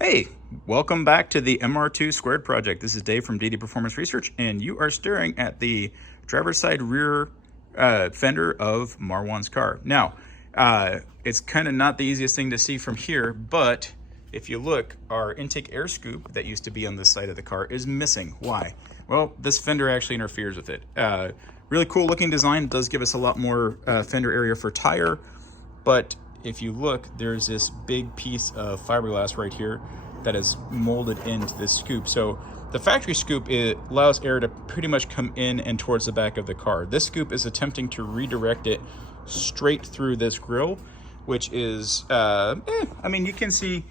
Hey, welcome back to the MR2 Squared Project. This is Dave from DD Performance Research, and you are staring at the driver's side rear fender of Marwan's car. Now, it's kind of not the easiest thing to see from here, but if you look, our intake air scoop that used to be on this side of the car is missing. Why? Well, this fender actually interferes with it. Really cool looking design. It does give us a lot more fender area for tire, but if you look, there's this big piece of fiberglass right here that is molded into this scoop. So the factory scoop, it allows air to pretty much come in and towards the back of the car. This scoop is attempting to redirect it straight through this grill, which is, I mean, you can see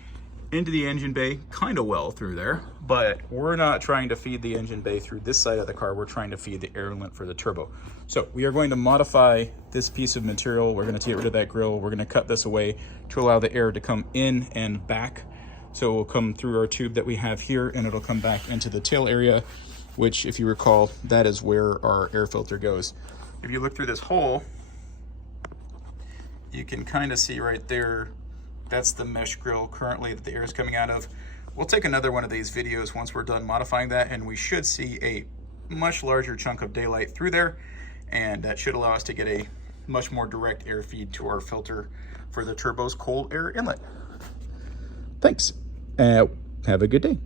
into the engine bay kind of well through there, but we're not trying to feed the engine bay through this side of the car. We're trying to feed the air inlet for the turbo. So we are going to modify this piece of material. We're going to get rid of that grill. We're going to cut this away to allow the air to come in and back. So it will come through our tube that we have here, and it'll come back into the tail area, which, if you recall, that is where our air filter goes. If you look through this hole, you can kind of see right there, that's the mesh grill currently that the air is coming out of. We'll take another one of these videos once we're done modifying that, and we should see a much larger chunk of daylight through there, and that should allow us to get a much more direct air feed to our filter for the turbo's cold air inlet. Thanks. Have a good day.